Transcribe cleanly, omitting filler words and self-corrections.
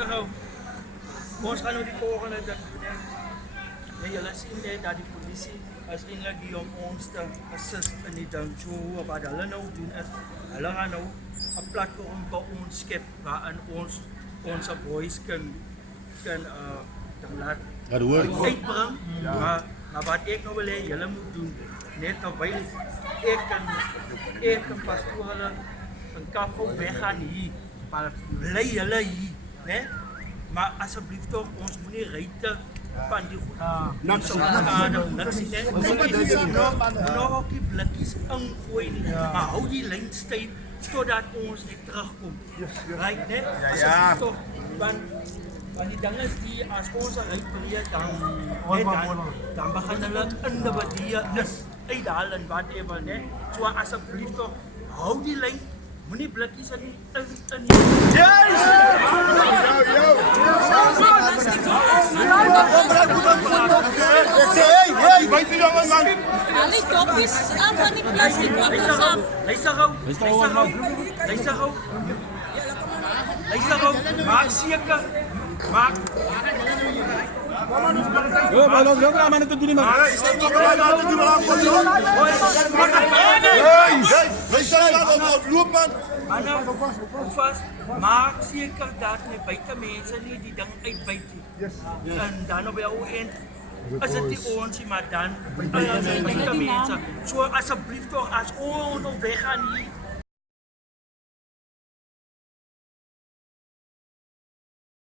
luister gou. Ons gaan nou die volgende ding doen hè. Nee, julle sien net dat die polisie is eintlik hier om ons te assist in die ding. So wat hulle nou doen is, hulle gaan nou 'n platform vir ons skep waarin ons voice kan dan laat uitbring. Maar wat ek nou wil hê julle moet doen, net terwyl ek kan pastoor hulle 'n kafel weggaan hier, maar bly julle hier, né? Maar asseblief tog, ons moenie ryte van die goed. Niks nie. Nog ook die blikkies ingooi nie, maar hou die lyn styf totdat ons net terugkom. Right, né? Ja. Want die ding is die, as ons ryk breek, dan begin hulle individue uithaal en whatever, né? So asseblief tog, hou die lyn. Moenie blikkies in. Yes! Hey, buit die jongen man. Al die doppies af van die plastic koppies af. Luister gou. Maak seker. Maak. Yo, maar loop maar man, dit doen nie man. Loop man. Maak seker dat nie buite mense nie die ding uitbyt nie. En dan op jou end is dit nie ons nie, maar dan buite mense. So asseblief tog, as ons nog weggaan hier